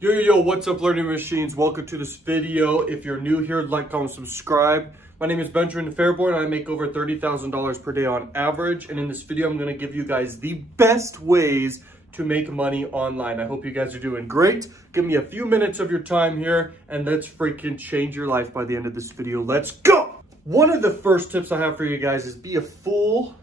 Yo, what's up, Learning Machines? Welcome to this video. If you're new here, like, comment, subscribe. My name is Benjamin Fairborn. I make over $30,000 per day on average. And in this video, I'm going to give you guys the best ways to make money online. I hope you guys are doing great. Give me a few minutes of your time here and let's freaking change your life by the end of this video. Let's go! One of the first tips I have for you guys is be a full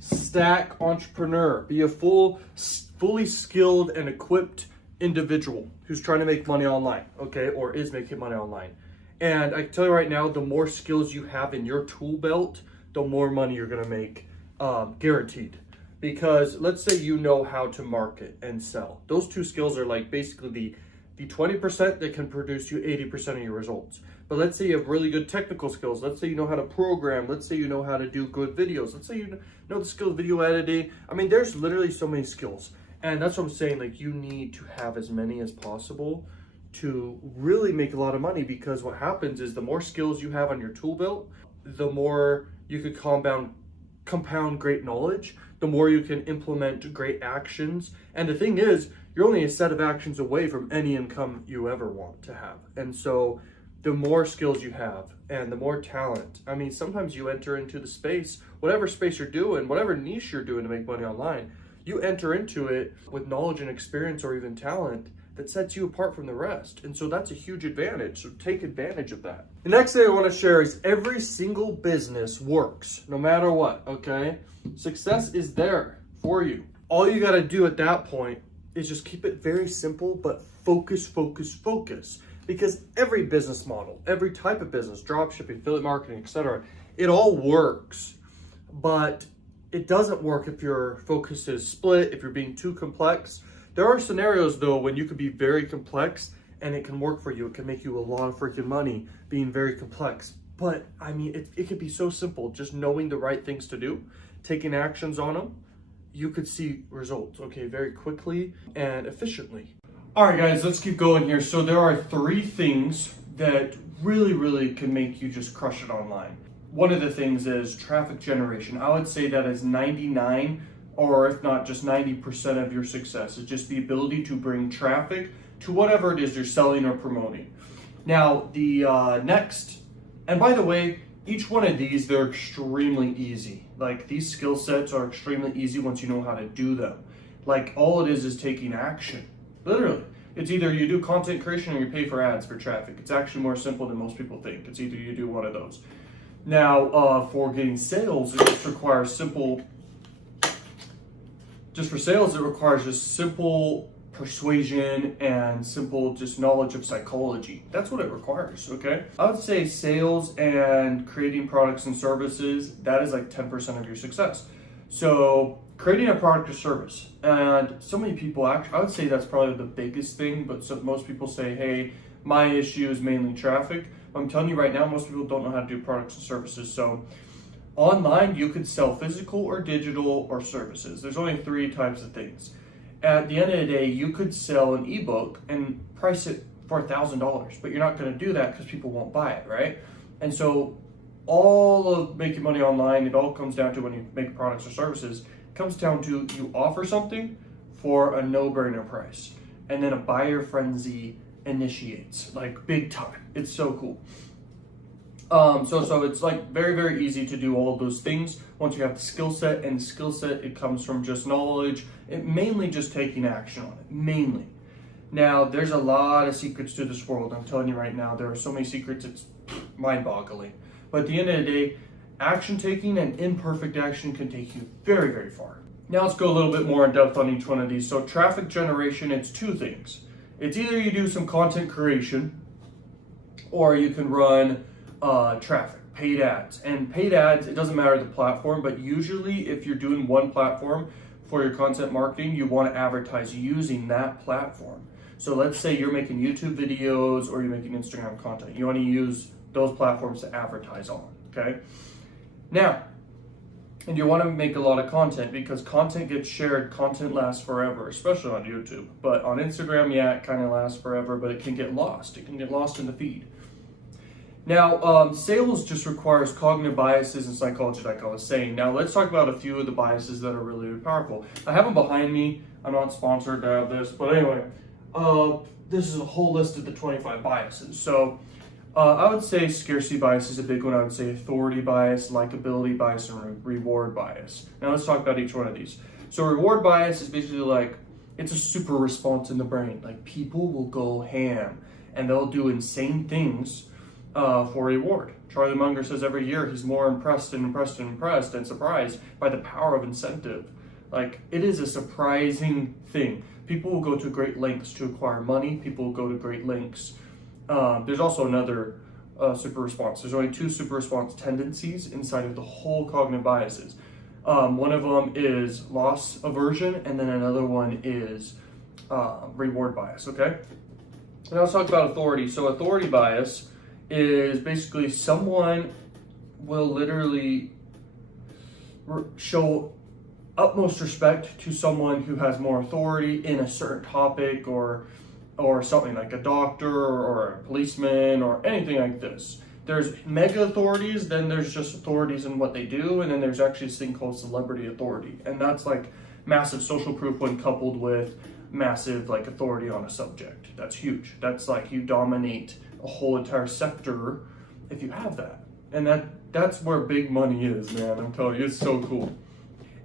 stack entrepreneur. Be a fully skilled and equipped individual who's trying to make money online, okay, or is making money online. And I can tell you right now, the more skills you have in your tool belt, the more money you're gonna make, guaranteed. Because let's say you know how to market and sell. Those two skills are like basically the 20% that can produce you 80% of your results. But let's say you have really good technical skills. Let's say you know how to program. Let's say you know how to do good videos. Let's say you know the skill of video editing. I mean, there's literally so many skills. And that's what I'm saying, like you need to have as many as possible to really make a lot of money, because what happens is the more skills you have on your tool belt, the more you could compound great knowledge, the more you can implement great actions. And the thing is, you're only a set of actions away from any income you ever want to have. And so the more skills you have and the more talent, I mean, sometimes you enter into the space, whatever space you're doing, whatever niche you're doing to make money online, you enter into it with knowledge and experience or even talent that sets you apart from the rest. And so that's a huge advantage. So take advantage of that. The next thing I want to share is every single business works no matter what, okay? Success is there for you. All you got to do at that point is just keep it very simple, but focus. Because every business model, every type of business, dropshipping, affiliate marketing, etc., it all works. But it doesn't work if your focus is split, if you're being too complex. There are scenarios though when you could be very complex and it can work for you. It can make you a lot of freaking money being very complex. But I mean, it could be so simple. Just knowing the right things to do, taking actions on them, you could see results, okay, very quickly and efficiently. All right, guys, let's keep going here. So there are 3 things that really can make you just crush it online. One of the things is traffic generation. I would say that is 99, or if not just 90% of your success. It's just the ability to bring traffic to whatever it is you're selling or promoting. Now, the next, and by the way, each one of these, they're extremely easy. Like these skill sets are extremely easy once you know how to do them. Like all it is taking action, literally. It's either you do content creation or you pay for ads for traffic. It's actually more simple than most people think. It's either you do one of those. Now, for getting sales, it just requires simple persuasion and simple just knowledge of psychology. That's what it requires, okay? I would say sales and creating products and services, that is like 10% of your success. So creating a product or service, and so many people actually, I would say that's probably the biggest thing, but most people say, hey, my issue is mainly traffic. I'm telling you right now, most people don't know how to do products and services. So online, you could sell physical or digital or services. There's only 3 types of things. At the end of the day, you could sell an ebook and price it for $1,000, but you're not going to do that because people won't buy it, right? And so all of making money online, it all comes down to, when you make products or services, it comes down to you offer something for a no-brainer price, and then a buyer frenzy initiates, like big time. It's so cool. So it's like very easy to do all of those things once you have the skill set, and skill set, it comes from just knowledge, it mainly just taking action on it, mainly. Now, there's a lot of secrets to this world. I'm telling you right now, there are so many secrets, it's mind-boggling. But at the end of the day, action taking and imperfect action can take you very far. Now let's go a little bit more in depth on each one of these. So traffic generation, it's 2 things. It's either you do some content creation, or you can run traffic, paid ads. And paid ads, it doesn't matter the platform, but usually if you're doing one platform for your content marketing, you want to advertise using that platform. So let's say you're making YouTube videos or you're making Instagram content. You want to use those platforms to advertise on, okay? Now, and you want to make a lot of content, because content gets shared, content lasts forever, especially on YouTube. But on Instagram, yeah, it kind of lasts forever, but it can get lost. It can get lost in the feed. Now, sales just requires cognitive biases and psychology, like I was saying. Now, let's talk about a few of the biases that are really powerful. I have them behind me. I'm not sponsored to have this, but anyway, this is a whole list of the 25 biases. So I would say scarcity bias is a big one. I would say authority bias, likability bias, and reward bias. Now let's talk about each one of these. So reward bias is basically like, it's a super response in the brain. Like people will go ham and they'll do insane things for reward. Charlie Munger says every year he's more impressed and surprised by the power of incentive. Like it is a surprising thing. People will go to great lengths to acquire money. People will go to great lengths. There's also another super response. There's only 2 super response tendencies inside of the whole cognitive biases. One of them is loss aversion, and then another one is reward bias, okay? Now let's talk about authority. So authority bias is basically someone will literally show utmost respect to someone who has more authority in a certain topic or something, like a doctor or a policeman or anything like this. There's mega authorities, then there's just authorities in what they do, and then there's actually this thing called celebrity authority. And that's like massive social proof when coupled with massive like authority on a subject. That's huge. That's like you dominate a whole entire sector if you have that. And that's where big money is, man. I'm telling you, it's so cool.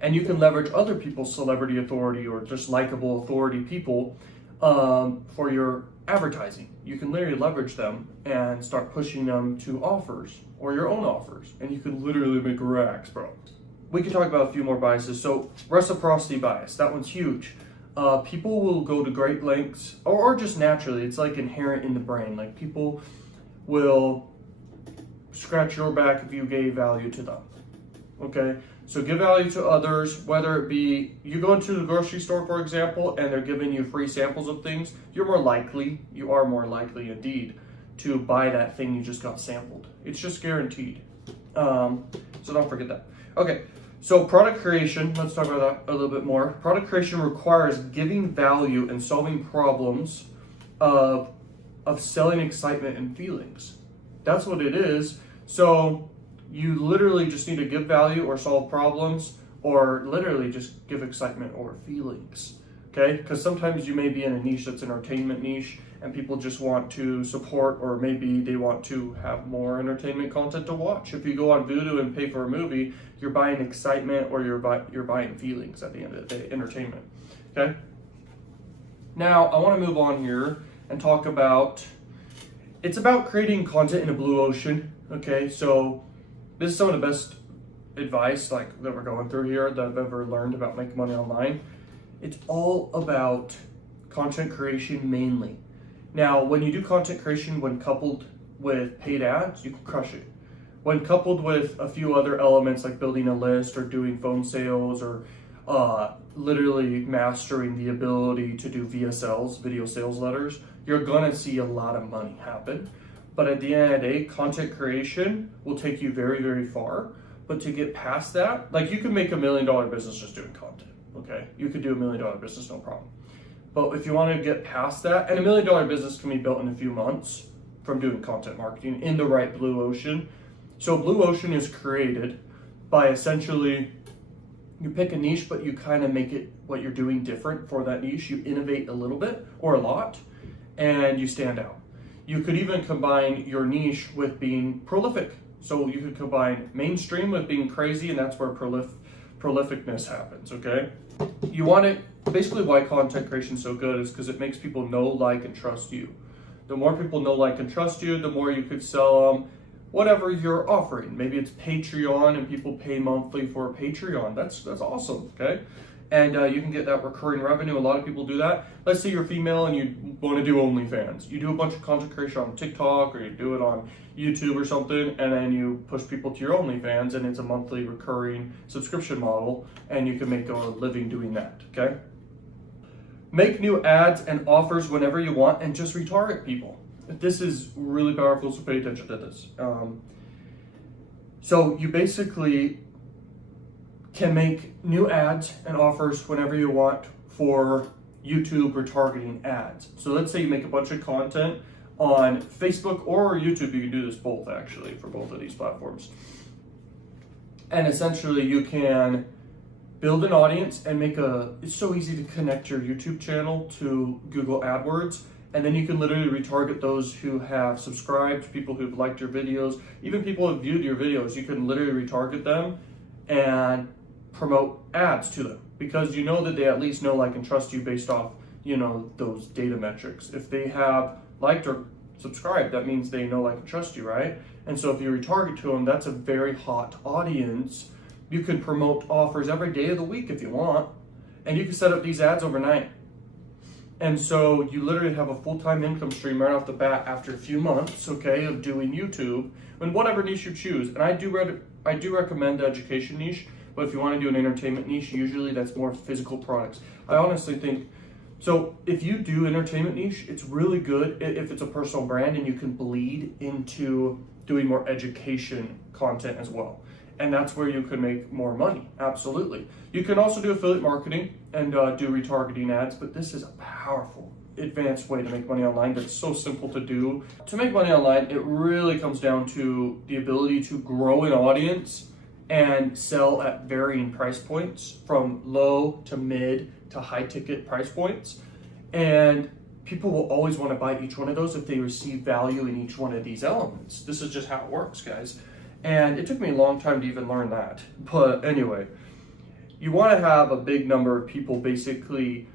And you can leverage other people's celebrity authority or just likable authority people for your advertising. You can literally leverage them and start pushing them to offers or your own offers, and you can literally make racks, bro. We can talk about a few more biases. So reciprocity bias, that one's huge. People will go to great lengths, or just naturally, it's like inherent in the brain. Like people will scratch your back if you gave value to them. Okay, so give value to others, whether it be you go into the grocery store, for example, and they're giving you free samples of things, you are more likely indeed to buy that thing you just got sampled. It's just guaranteed. So don't forget that. Okay, so product creation, let's talk about that a little bit more. Product creation requires giving value and solving problems of selling excitement and feelings. That's what it is. So you literally just need to give value or solve problems, or literally just give excitement or feelings, okay? Because sometimes you may be in a niche that's an entertainment niche and people just want to support, or maybe they want to have more entertainment content to watch. If you go on Vudu and pay for a movie, you're buying excitement or you're buying feelings at the end of the day, entertainment, okay? Now, I want to move on here and talk about, it's about creating content in a blue ocean, okay? So this is some of the best advice like that we're going through here that I've ever learned about making money online. It's all about content creation mainly. Now, when you do content creation, when coupled with paid ads, you can crush it. When coupled with a few other elements like building a list or doing phone sales or literally mastering the ability to do VSLs, video sales letters, you're gonna see a lot of money happen. But at the end of the day, content creation will take you very, very far. But to get past that, like you can make $1 million business just doing content, okay? You could do $1 million business, no problem. But if you want to get past that, and $1 million business can be built in a few months from doing content marketing in the right blue ocean. So blue ocean is created by essentially, you pick a niche, but you kind of make it what you're doing different for that niche. You innovate a little bit or a lot, and you stand out. You could even combine your niche with being prolific. So you could combine mainstream with being crazy, and that's where prolificness happens, okay? You want it, basically why content creation is so good is because it makes people know, like, and trust you. The more people know, like, and trust you, the more you could sell them whatever you're offering. Maybe it's Patreon and people pay monthly for Patreon. That's awesome, okay? And you can get that recurring revenue. A lot of people do that. Let's say you're female and you want to do OnlyFans. You do a bunch of content creation on TikTok, or you do it on YouTube or something, and then you push people to your OnlyFans, and it's a monthly recurring subscription model, and you can make a living doing that, okay? Make new ads and offers whenever you want, and just retarget people. This is really powerful, so pay attention to this. So you basically can make new ads and offers whenever you want for YouTube retargeting ads. So let's say you make a bunch of content on Facebook or YouTube. You can do this both, actually, for both of these platforms. And essentially you can build an audience and it's so easy to connect your YouTube channel to Google AdWords And then you can literally retarget those who have subscribed, people who've liked your videos, even people who have viewed your videos. You can literally retarget them and promote ads to them, because you know that they at least know, like, and trust you based off, you know, those data metrics. If they have liked or subscribed, that means they know, like, and trust you, right? And so if you retarget to them, that's a very hot audience. You can promote offers every day of the week if you want, and you can set up these ads overnight. And so you literally have a full-time income stream right off the bat after a few months, okay, of doing YouTube in whatever niche you choose. And I do recommend the education niche, but if you want to do an entertainment niche, usually that's more physical products. I honestly think, so if you do entertainment niche, it's really good if it's a personal brand and you can bleed into doing more education content as well. And that's where you can make more money, absolutely. You can also do affiliate marketing and do retargeting ads, but this is a powerful, advanced way to make money online that's so simple to do. To make money online, it really comes down to the ability to grow an audience and sell at varying price points, from low to mid to high ticket price points. And people will always want to buy each one of those if they receive value in each one of these elements. This is just how it works, guys. And it took me a long time to even learn that. But anyway, you want to have a big number of people basically,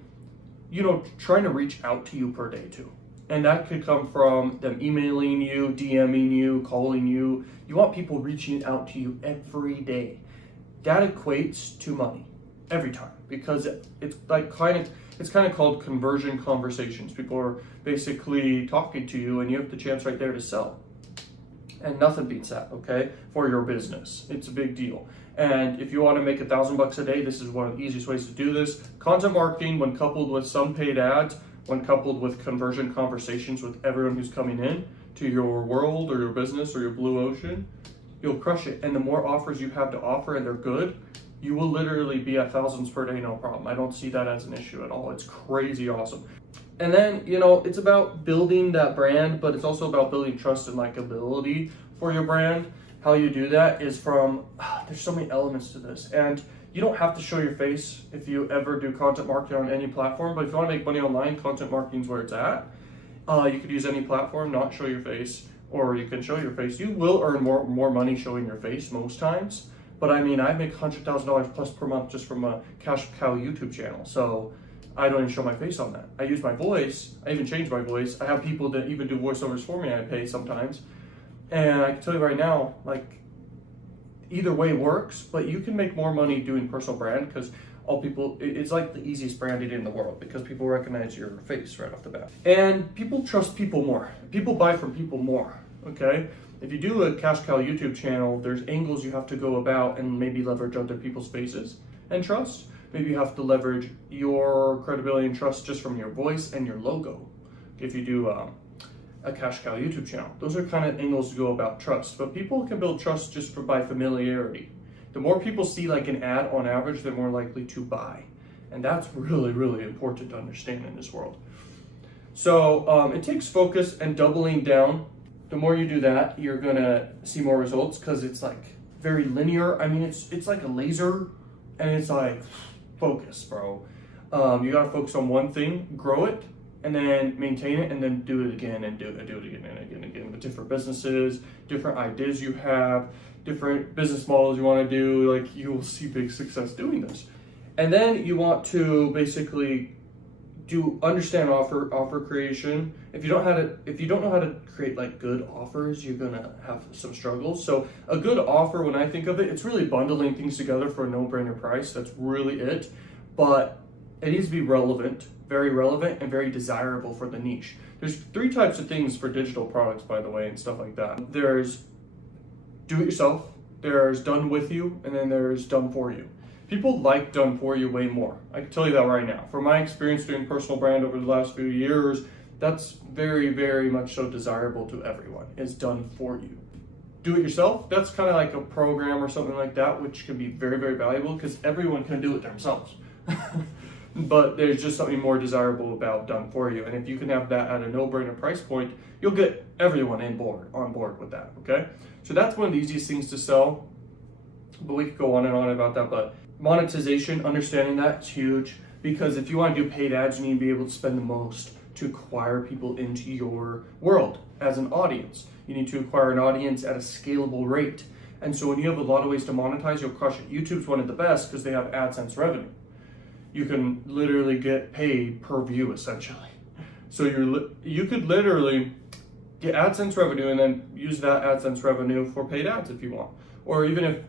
you know, trying to reach out to you per day too. And that could come from them emailing you, DMing you, calling you. You want people reaching out to you every day. That equates to money every time, because it's kind of called conversion conversations. People are basically talking to you and you have the chance right there to sell. And nothing beats that, okay, for your business. It's a big deal. And if you want to make $1,000 a day, this is one of the easiest ways to do this. Content marketing, when coupled with some paid ads, when coupled with conversion conversations with everyone who's coming in to your world or your business or your blue ocean, you'll crush it. And the more offers you have to offer and they're good, you will literally be at thousands per day, no problem. I don't see that as an issue at all. It's crazy awesome. And then, you know, it's about building that brand, but it's also about building trust and likability for your brand. How you do that is from, there's so many elements to this. And you don't have to show your face if you ever do content marketing on any platform, but if you want to make money online, content marketing is where it's at. You could use any platform, not show your face, or you can show your face. You will earn more money showing your face most times. But I mean, I make $100,000 plus per month just from a Cash Cow YouTube channel. So I don't even show my face on that. I use my voice. I even change my voice. I have people that even do voiceovers for me. I pay sometimes. And I can tell you right now, like, either way works, but you can make more money doing personal brand, because all people, it's like the easiest branding in the world, because people recognize your face right off the bat. And people trust people more. People buy from people more, okay? If you do a Cash Cow YouTube channel, there's angles you have to go about and maybe leverage other people's faces and trust. Maybe you have to leverage your credibility and trust just from your voice and your logo. If you do a Cash Cow YouTube channel, those are kind of angles to go about trust. But people can build trust just by familiarity. The more people see like an ad on average, they're more likely to buy. And that's really, really important to understand in this world. So it takes focus and doubling down. The more you do that, you're gonna see more results, because it's like very linear. I mean, it's like a laser, and it's like, focus, bro. You gotta focus on one thing, grow it, and then maintain it, and then do it again, and do it again and again and again with different businesses, different ideas you have, different business models you want to do. Like, you will see big success doing this. And then you want to basically understand offer creation. If you don't know how to create like good offers, you're gonna have some struggles. So a good offer, when I think of it, it's really bundling things together for a no-brainer price. That's really it. But it needs to be relevant, very relevant, and very desirable for the niche. There's 3 types of things for digital products, by the way, and stuff like that. There's do it yourself, there's done with you, and then there's done for you. People like done for you way more. I can tell you that right now. From my experience doing personal brand over the last few years, that's very, very much so desirable to everyone, is done for you. Do it yourself, that's kind of like a program or something like that, which can be very, very valuable, because everyone can do it themselves. But there's just something more desirable about done for you. And if you can have that at a no-brainer price point, you'll get everyone on board with that, okay? So that's one of the easiest things to sell, but we could go on and on about that. But monetization, understanding that's huge, because if you want to do paid ads, you need to be able to spend the most to acquire people into your world as an audience. You need to acquire an audience at a scalable rate. And so when you have a lot of ways to monetize, you'll crush it. YouTube's one of the best because they have AdSense revenue. You can literally get paid per view essentially. So you could literally get AdSense revenue and then use that AdSense revenue for paid ads if you want. Or even if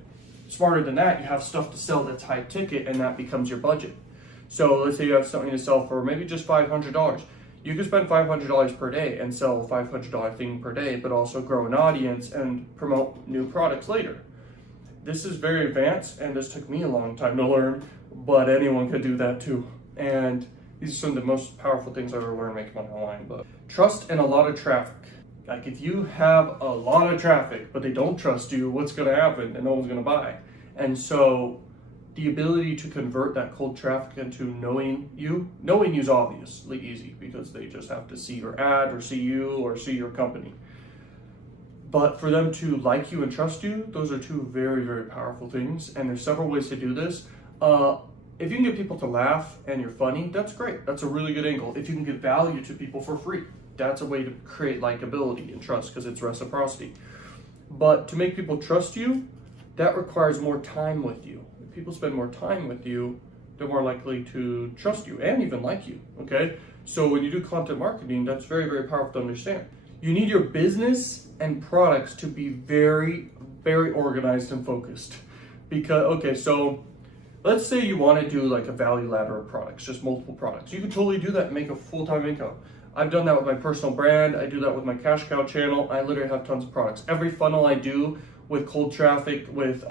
smarter than that, you have stuff to sell that's high ticket and that becomes your budget. So let's say you have something to sell for maybe just $500. You can spend $500 per day and sell a $500 thing per day, but also grow an audience and promote new products later. This is very advanced, and this took me a long time to learn, but anyone could do that too. And these are some of the most powerful things I ever learned making money online. But trust and a lot of traffic. Like if you have a lot of traffic, but they don't trust you, what's gonna happen? And no one's gonna buy. And so the ability to convert that cold traffic into knowing you is obviously easy because they just have to see your ad or see you or see your company. But for them to like you and trust you, those are two very, very powerful things. And there's several ways to do this. If you can get people to laugh and you're funny, that's great. That's a really good angle. If you can give value to people for free, that's a way to create likability and trust because it's reciprocity. But to make people trust you, that requires more time with you. If people spend more time with you, they're more likely to trust you and even like you, okay? So when you do content marketing, that's very, very powerful to understand. You need your business and products to be very, very organized and focused. Because, okay, so let's say you want to do like a value ladder of products, just multiple products. You can totally do that and make a full-time income. I've done that with my personal brand. I do that with my Cash Cow channel. I literally have tons of products. Every funnel I do with cold traffic, with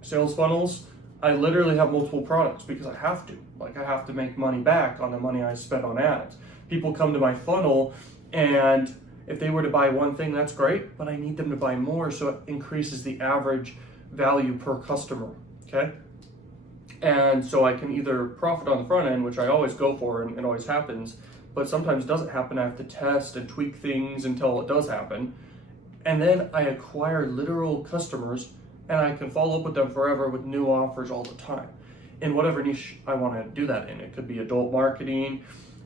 sales funnels, I literally have multiple products because I have to. Like I have to make money back on the money I spent on ads. People come to my funnel and if they were to buy one thing, that's great, but I need them to buy more so it increases the average value per customer, okay? And so I can either profit on the front end, which I always go for and it always happens, but sometimes it doesn't happen. I have to test and tweak things until it does happen. And then I acquire literal customers and I can follow up with them forever with new offers all the time in whatever niche I want to do that in. It could be adult marketing,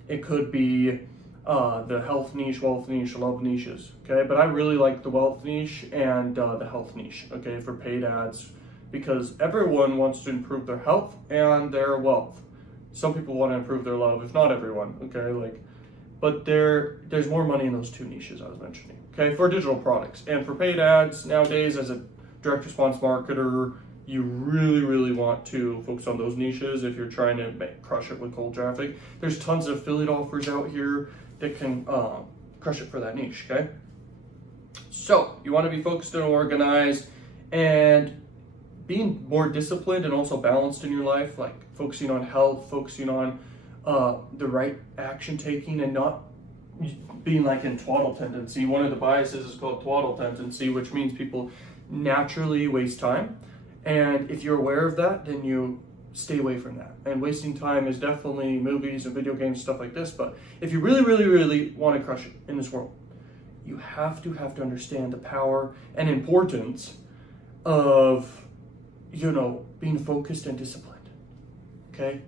it could be the health niche, wealth niche, love niches, okay? But I really like the wealth niche and the health niche, okay, for paid ads, because everyone wants to improve their health and their wealth. Some people want to improve their love, if not everyone, okay? But there's more money in those two niches I was mentioning, okay, for digital products. And for paid ads, nowadays as a direct response marketer, you really, really want to focus on those niches if you're trying to crush it with cold traffic. There's tons of affiliate offers out here that can crush it for that niche, okay? So you want to be focused and organized and being more disciplined and also balanced in your life, like focusing on health, focusing on the right action taking and not being like in twaddle tendency. One of the biases is called twaddle tendency, which means people naturally waste time. And if you're aware of that, then you stay away from that. And wasting time is definitely movies and video games, stuff like this. But if you really, really, really want to crush it in this world, you have to understand the power and importance of, being focused and disciplined, okay?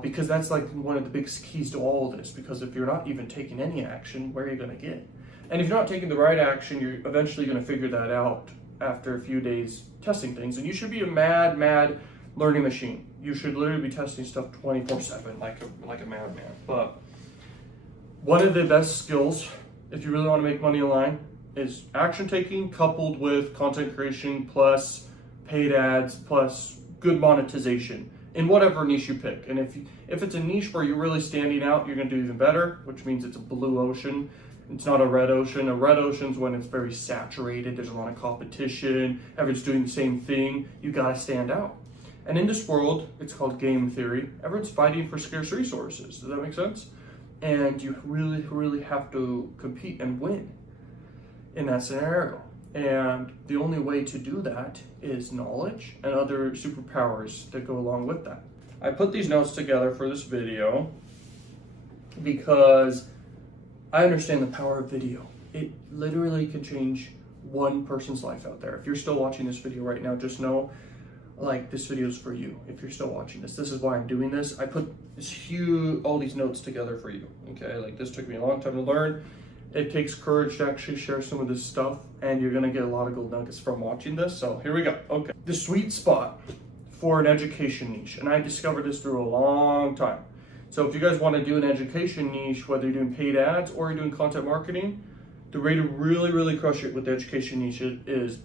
Because that's like one of the big keys to all of this, because if you're not even taking any action, where are you gonna get? And if you're not taking the right action, you're eventually gonna figure that out after a few days testing things. And you should be a mad learning machine. You should literally be testing stuff 24/7 like a madman. But one of the best skills, if you really want to make money online, is action taking coupled with content creation plus paid ads plus good monetization in whatever niche you pick. And if it's a niche where you're really standing out, you're going to do even better, which means it's a blue ocean. It's not a red ocean. A red ocean's when it's very saturated, there's a lot of competition, everyone's doing the same thing. You got to stand out. And in this world, it's called game theory. Everyone's fighting for scarce resources. Does that make sense? And you really, really have to compete and win in that scenario. And the only way to do that is knowledge and other superpowers that go along with that. I put these notes together for this video because I understand the power of video. It literally can change one person's life out there. If you're still watching this video right now, just know, like, this video is for you. If you're still watching this is why I'm doing this. I put this huge, all these notes together for you. Okay, like this took me a long time to learn. It takes courage to actually share some of this stuff, and you're gonna get a lot of gold nuggets from watching this. So here we go. Okay, the sweet spot for an education niche, and I discovered this through a long time. So if you guys want to do an education niche, whether you're doing paid ads or you're doing content marketing, the way to really crush it with the education niche is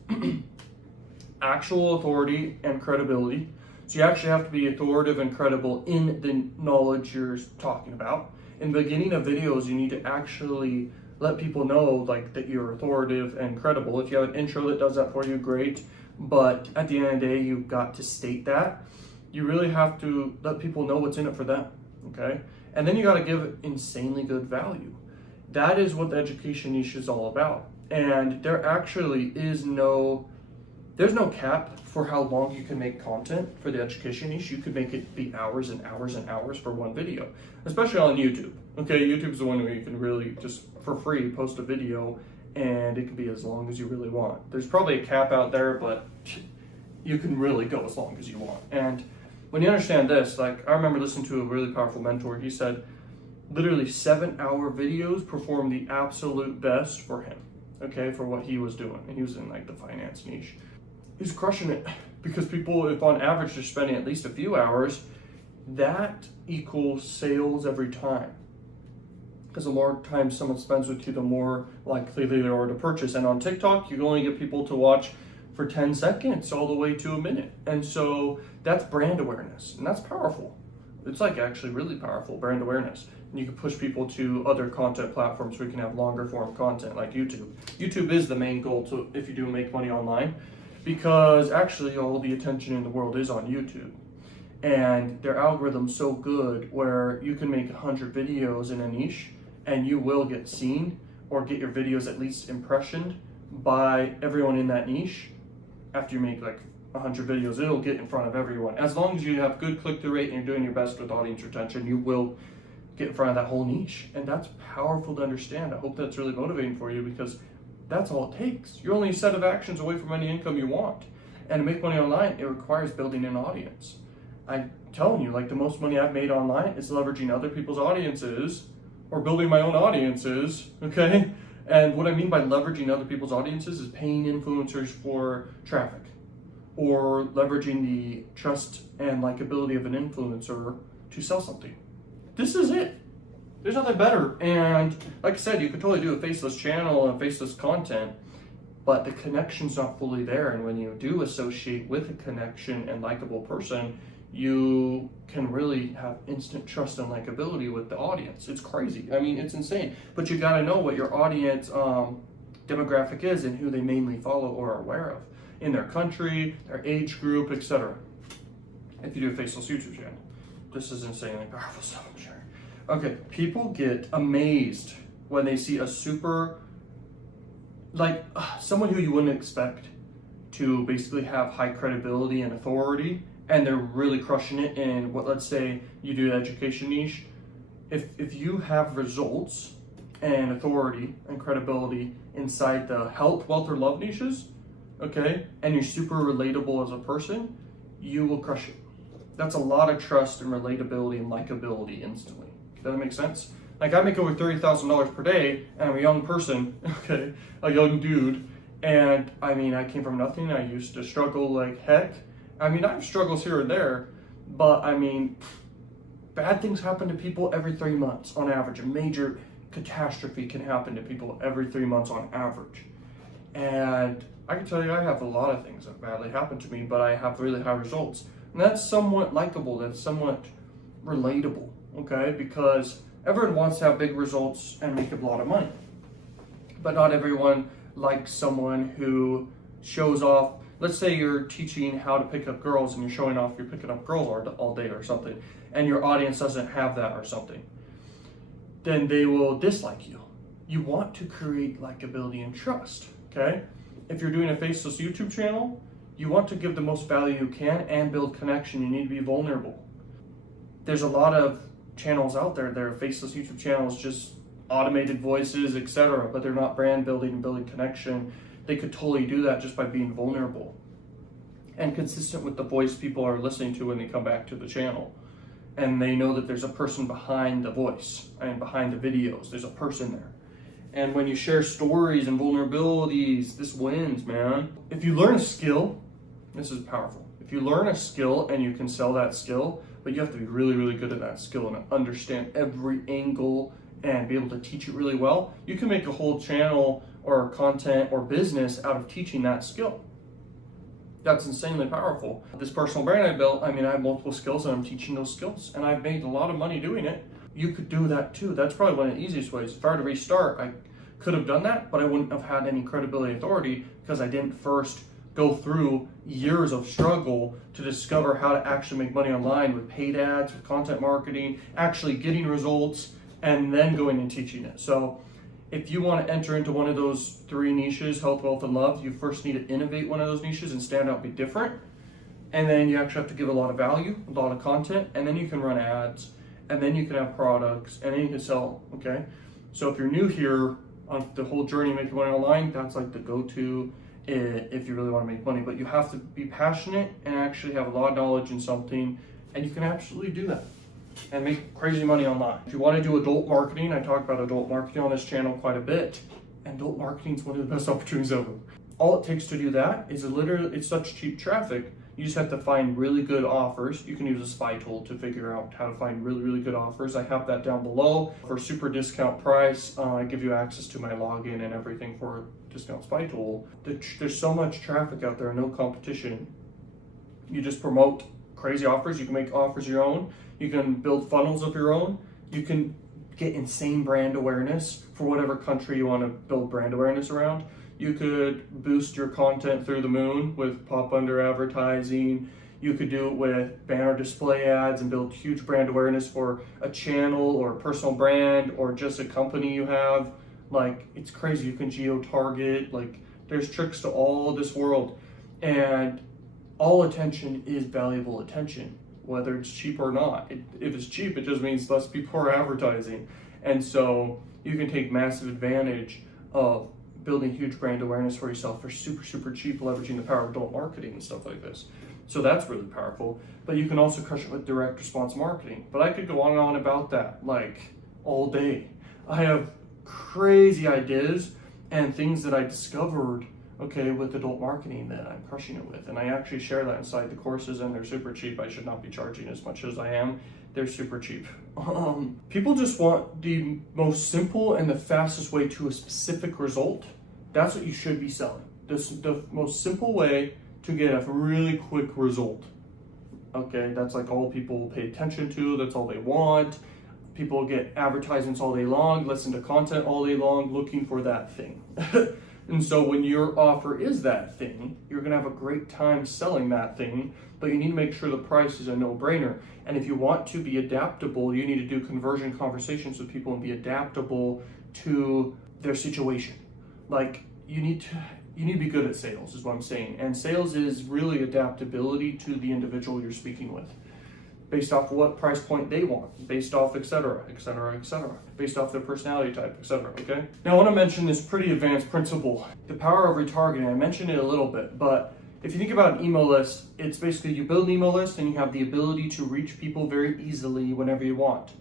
actual authority and credibility. So you actually have to be authoritative and credible in the knowledge you're talking about. In the beginning of videos, you need to actually let people know like that you're authoritative and credible. If you have an intro that does that for you, great. But at the end of the day, you've got to state that. You really have to let people know what's in it for them, okay? And then you got to give insanely good value. That is what the education niche is all about. And there actually is there's no cap for how long you can make content for the education niche. You could make it be hours and hours and hours for one video, especially on YouTube. Okay, YouTube is the one where you can really just for free post a video and it can be as long as you really want. There's probably a cap out there, but you can really go as long as you want. And when you understand this, like I remember listening to a really powerful mentor, he said literally 7-hour videos perform the absolute best for him, okay, for what he was doing. And he was in like the finance niche. He's crushing it because people, if on average they're spending at least a few hours, that equals sales every time. Because the more time someone spends with you, the more likely they are to purchase. And on TikTok, you can only get people to watch for 10 seconds all the way to a minute. And so that's brand awareness, and that's powerful. It's like actually really powerful brand awareness. And you can push people to other content platforms where you can have longer form content like YouTube. YouTube is the main goal to if you do make money online, because actually all the attention in the world is on YouTube. And their algorithm's so good where you can make 100 videos in a niche and you will get seen or get your videos at least impressioned by everyone in that niche. After you make like 100 videos, it'll get in front of everyone. As long as you have good click-through rate and you're doing your best with audience retention, you will get in front of that whole niche. And that's powerful to understand. I hope that's really motivating for you, because that's all it takes. You're only a set of actions away from any income you want. And to make money online, it requires building an audience. I'm telling you, like the most money I've made online is leveraging other people's audiences or building my own audiences, okay? And what I mean by leveraging other people's audiences is paying influencers for traffic or leveraging the trust and likability of an influencer to sell something. This is it. There's nothing better. And like I said, you could totally do a faceless channel and faceless content, but the connection's not fully there. And when you do associate with a connection and likable person, you can really have instant trust and likability with the audience. It's crazy. I mean, it's insane. But you got to know what your audience demographic is and who they mainly follow or are aware of in their country, their age group, etc. If you do a faceless YouTube channel, this is insanely powerful stuff, I'm sure. Okay, people get amazed when they see a super, like someone who you wouldn't expect to basically have high credibility and authority, and they're really crushing it in what, let's say you do an education niche. If you have results and authority and credibility inside the health, wealth, or love niches, okay, and you're super relatable as a person, you will crush it. That's a lot of trust and relatability and likability instantly. Does that make sense? Like I make over $30,000 per day and I'm a young person, okay, a young dude. And I mean, I came from nothing. I used to struggle like heck. I mean, I have struggles here and there, but I mean, bad things happen to people every 3 months on average. A major catastrophe can happen to people every 3 months on average. And I can tell you, I have a lot of things that badly happen to me, but I have really high results. And that's somewhat likable, that's somewhat relatable, okay? Because everyone wants to have big results and make a lot of money. But not everyone likes someone who shows off. Let's say you're teaching how to pick up girls and you're showing off you're picking up girls all day or something, and your audience doesn't have that or something. Then they will dislike you. You want to create likability and trust, okay? If you're doing a faceless YouTube channel, you want to give the most value you can and build connection. You need to be vulnerable. There's a lot of channels out there that are faceless YouTube channels, just automated voices, etc., but they're not brand building and building connection. They could totally do that just by being vulnerable and consistent with the voice people are listening to when they come back to the channel. and they know that there's a person behind the voice and behind the videos. There's a person there. And when you share stories and vulnerabilities, this wins, man. If you learn a skill, this is powerful. If you learn a skill and you can sell that skill, but you have to be really, really good at that skill and understand every angle and be able to teach it really well, you can make a whole channel or content or business out of teaching that skill. That's insanely powerful. This personal brand I built, I have multiple skills and I'm teaching those skills, and I've made a lot of money doing it. You could do that too. That's probably one of the easiest ways. If I were to restart, I could have done that, but I wouldn't have had any credibility authority because I didn't first go through years of struggle to discover how to actually make money online with paid ads, with content marketing, actually getting results, and then going and teaching it. So if you want to enter into one of those three niches, health, wealth, and love, you first need to innovate one of those niches and stand out, be different. And then you actually have to give a lot of value, a lot of content, and then you can run ads, and then you can have products, and then you can sell, okay? So if you're new here on the whole journey of making money online, that's like the go-to if you really want to make money. But you have to be passionate and actually have a lot of knowledge in something, and you can absolutely do that and make crazy money online. If you want to do adult marketing, I talk about adult marketing on this channel quite a bit, and adult marketing is one of the best opportunities ever. All it takes to do that is it's such cheap traffic. You just have to find really good offers. You can use a spy tool to figure out how to find really, really good offers. I have that down below for super discount price. I give you access to my login and everything for a discount spy tool. There's so much traffic out there, no competition. You just promote crazy offers. You can make offers your own. You can build funnels of your own. You can get insane brand awareness for whatever country you want to build brand awareness around. You could boost your content through the moon with pop under advertising. You could do it with banner display ads and build huge brand awareness for a channel or a personal brand or just a company you have. Like, it's crazy. You can geo-target. Like, there's tricks to all this world. And all attention is valuable attention, whether it's cheap or not. If it's cheap, it just means less people are advertising. And so you can take massive advantage of building huge brand awareness for yourself for super, super cheap, leveraging the power of adult marketing and stuff like this. So that's really powerful. But you can also crush it with direct response marketing. But I could go on and on about that, like, all day. I have crazy ideas and things that I discovered, okay, with adult marketing that I'm crushing it with. And I actually share that inside the courses, and they're super cheap. I should not be charging as much as I am. They're super cheap. People just want the most simple and the fastest way to a specific result. That's what you should be selling. The most simple way to get a really quick result. Okay, that's like all people pay attention to. That's all they want. People get advertisements all day long, listen to content all day long, looking for that thing. And so when your offer is that thing, you're gonna have a great time selling that thing, but you need to make sure the price is a no-brainer. And if you want to be adaptable, you need to do conversion conversations with people and be adaptable to their situation. Like, you need to be good at sales, is what I'm saying. And sales is really adaptability to the individual you're speaking with, based off what price point they want, based off et cetera, based off their personality type, etc. Okay? Now I want to mention this pretty advanced principle, the power of retargeting. I mentioned it a little bit, but if you think about an email list, it's basically you build an email list and you have the ability to reach people very easily whenever you want.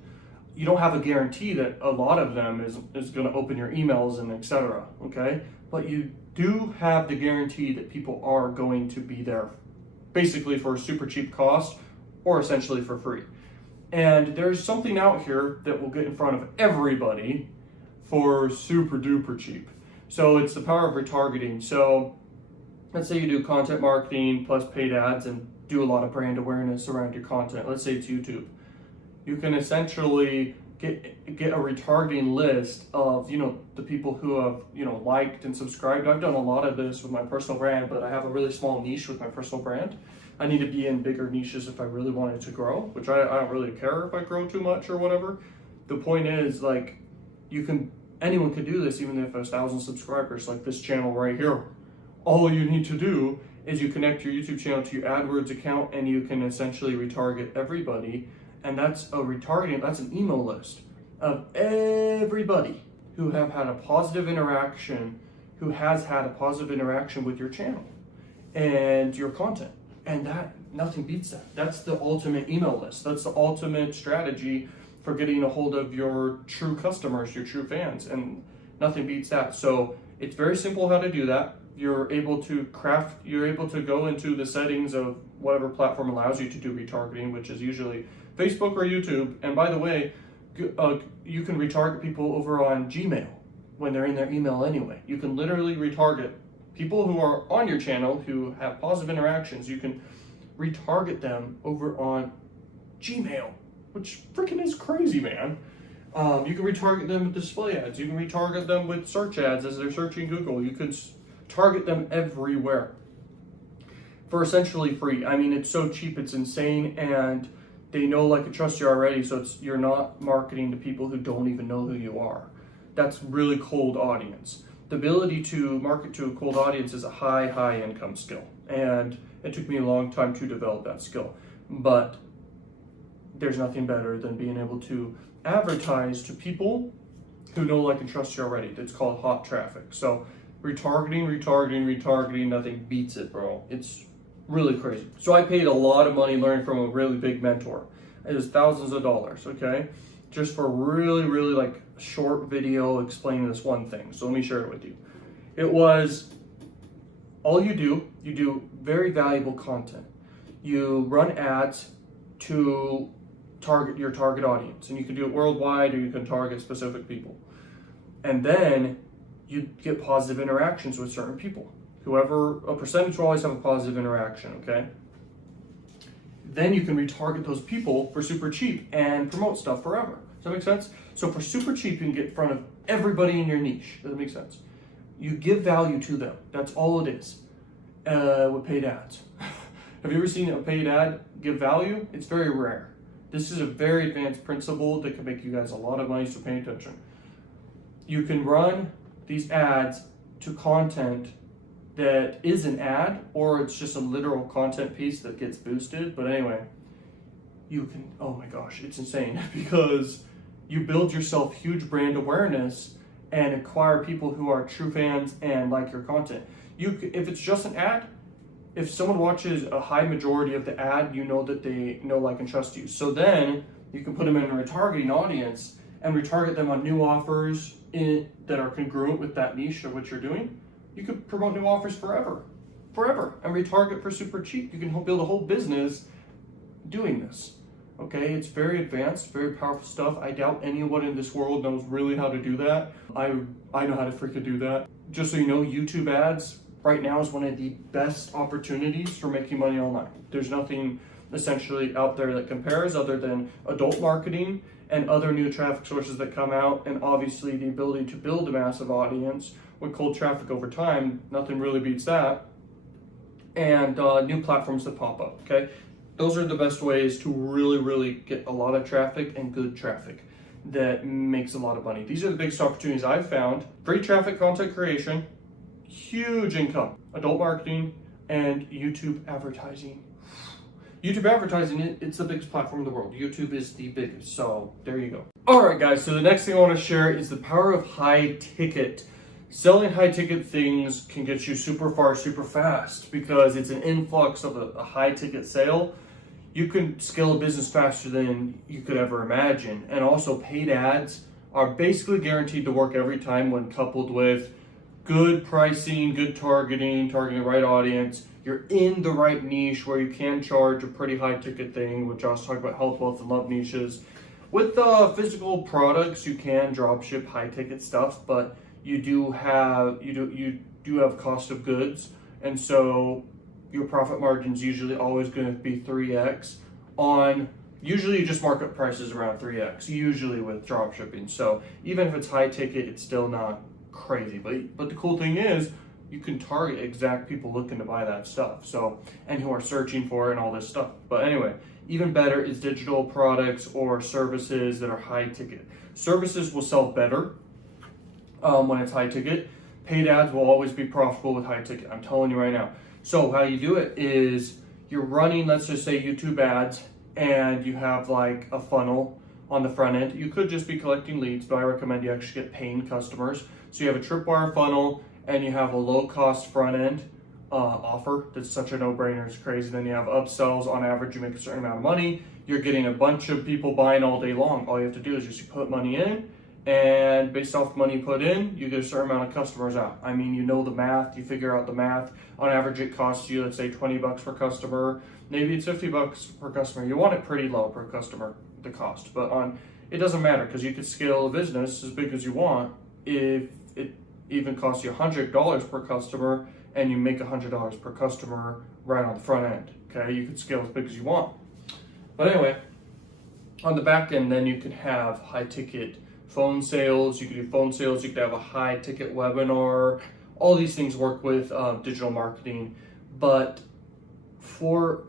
You don't have a guarantee that a lot of them is going to open your emails and etc. Okay? But you do have the guarantee that people are going to be there basically for a super cheap cost, or essentially for free. And there's something out here that will get in front of everybody for super duper cheap. So it's the power of retargeting. So let's say you do content marketing plus paid ads and do a lot of brand awareness around your content. Let's say it's YouTube. You can essentially get a retargeting list of, the people who have, liked and subscribed. I've done a lot of this with my personal brand, but I have a really small niche with my personal brand. I need to be in bigger niches if I really wanted to grow, which I don't really care if I grow too much or whatever. The point is, like, anyone can do this, even if there's 1,000 subscribers, like this channel right here. All you need to do is you connect your YouTube channel to your AdWords account, and you can essentially retarget everybody. And that's a retargeting, that's an email list of everybody who have had a positive interaction, who has had a positive interaction with your channel and your content. And that nothing beats that. That's the ultimate email list. That's the ultimate strategy for getting a hold of your true customers, your true fans, and nothing beats that. So it's very simple how to do that. You're able to go into the settings of whatever platform allows you to do retargeting, which is usually Facebook or YouTube. And by the way, you can retarget people over on Gmail when they're in their email anyway. You can literally retarget people who are on your channel who have positive interactions. You can retarget them over on Gmail, which freaking is crazy, man. You can retarget them with display ads. You can retarget them with search ads as they're searching Google. You can target them everywhere for essentially free. I mean, it's so cheap, it's insane, and they know, like, and trust you already, so you're not marketing to people who don't even know who you are. That's really cold audience. The ability to market to a cold audience is a high income skill, and it took me a long time to develop that skill. But there's nothing better than being able to advertise to people who know, like, and trust you already. It's called hot traffic. So retargeting, nothing beats it, bro. It's really crazy. So I paid a lot of money learning from a really big mentor. It was thousands of dollars, okay? Just for really like short video explaining this one thing. So let me share it with you. It was, all you do very valuable content. You run ads to target your target audience, and you can do it worldwide, or you can target specific people. And then you get positive interactions with certain people. A percentage will always have a positive interaction, okay? Then you can retarget those people for super cheap and promote stuff forever. Does that make sense? So for super cheap, you can get in front of everybody in your niche. Does that make sense? You give value to them. That's all it is with paid ads. Have you ever seen a paid ad give value? It's very rare. This is a very advanced principle that can make you guys a lot of money, so pay attention. You can run these ads to content that is an ad, or it's just a literal content piece that gets boosted. But anyway, you can, oh my gosh, it's insane because you build yourself huge brand awareness and acquire people who are true fans and like your content. If it's just an ad, if someone watches a high majority of the ad, you know that they know, like, and trust you. So then you can put them in a retargeting audience and retarget them on new offers that are congruent with that niche of what you're doing. You could promote new offers forever, and retarget for super cheap. You can build a whole business doing this. Okay, it's very advanced, very powerful stuff. I doubt anyone in this world knows really how to do that. I know how to freaking do that. Just so you know, YouTube ads right now is one of the best opportunities for making money online. There's nothing essentially out there that compares other than adult marketing and other new traffic sources that come out, and obviously the ability to build a massive audience with cold traffic over time. Nothing really beats that. And new platforms that pop up, okay? Those are the best ways to really get a lot of traffic and good traffic that makes a lot of money. These are the biggest opportunities I've found. Free traffic, content creation, huge income, adult marketing, and YouTube advertising. YouTube advertising, it's the biggest platform in the world. YouTube is the biggest, so there you go. All right, guys, so the next thing I want to share is the power of high ticket. Selling high ticket things can get you super far, super fast, because it's an influx of a high ticket sale. You can scale a business faster than you could ever imagine. And also, paid ads are basically guaranteed to work every time when coupled with good pricing, good targeting the right audience. You're in the right niche where you can charge a pretty high ticket thing, which I was talking about, health, wealth, and love niches. With physical products, you can drop ship high ticket stuff, but you do have cost of goods, and so your profit margin's usually always going to be 3x on. Usually you just mark up prices around 3x, usually with drop shipping. So even if it's high ticket, it's still not crazy. But the cool thing is you can target exact people looking to buy that stuff. So, and who are searching for it and all this stuff. But anyway, even better is digital products or services that are high ticket. Services will sell better when it's high ticket. Paid ads will always be profitable with high ticket. I'm telling you right now. So how you do it is you're running, let's just say, YouTube ads, and you have like a funnel on the front end. You could just be collecting leads, but I recommend you actually get paying customers. So you have a tripwire funnel and you have a low cost front end offer that's such a no-brainer. It's crazy. Then you have upsells. On average, you make a certain amount of money. You're getting a bunch of people buying all day long. All you have to do is just you put money in, and based off the money you put in, you get a certain amount of customers out. I mean, you know the math, you figure out the math. On average, it costs you, let's say, 20 bucks per customer. Maybe it's 50 bucks per customer. You want it pretty low per customer, the cost. But it doesn't matter, because you could scale a business as big as you want if it even costs you $100 per customer and you make $100 per customer right on the front end. Okay, you could scale as big as you want. But anyway, on the back end, then you could have high ticket phone sales. You could do phone sales. You could have a high ticket webinar. All these things work with digital marketing, but for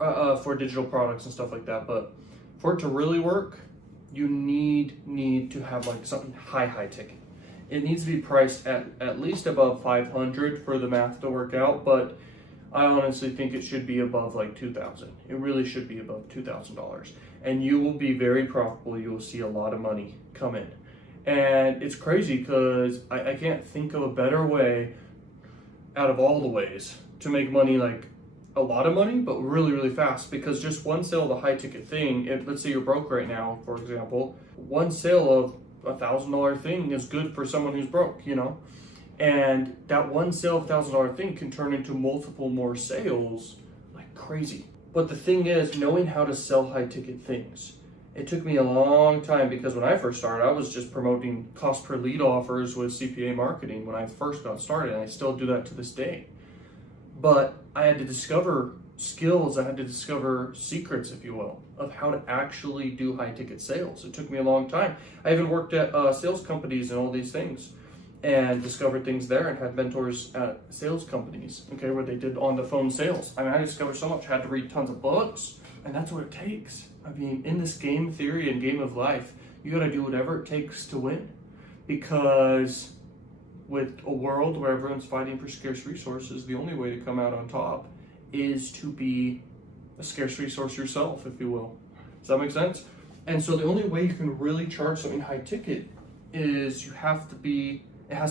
digital products and stuff like that. But for it to really work, you need to have like something high ticket. It needs to be priced at least above 500 for the math to work out, but I honestly think it should be above like 2,000. It really should be above $2,000, and you will be very profitable. You will see a lot of money come in, and it's crazy because I can't think of a better way out of all the ways to make money, like a lot of money, but really fast. Because just one sale of a high ticket thing, if let's say you're broke right now, for example, one sale of $1,000 thing is good for someone who's broke, you know? And that one sale of $1,000 thing can turn into multiple more sales like crazy. But the thing is, knowing how to sell high ticket things. It took me a long time, because when I first started, I was just promoting cost per lead offers with CPA marketing when I first got started, and I still do that to this day. But I had to discover skills, I had to discover secrets, if you will, of how to actually do high ticket sales. It took me a long time. I even worked at sales companies and all these things, and discovered things there, and had mentors at sales companies, okay, where they did on the phone sales. I mean, I discovered so much. I had to read tons of books, and that's what it takes. I mean, in this game theory and game of life, you got to do whatever it takes to win, because with a world where everyone's fighting for scarce resources, the only way to come out on top is to be a scarce resource yourself, if you will. Does that make sense? And so the only way you can really charge something high ticket is it has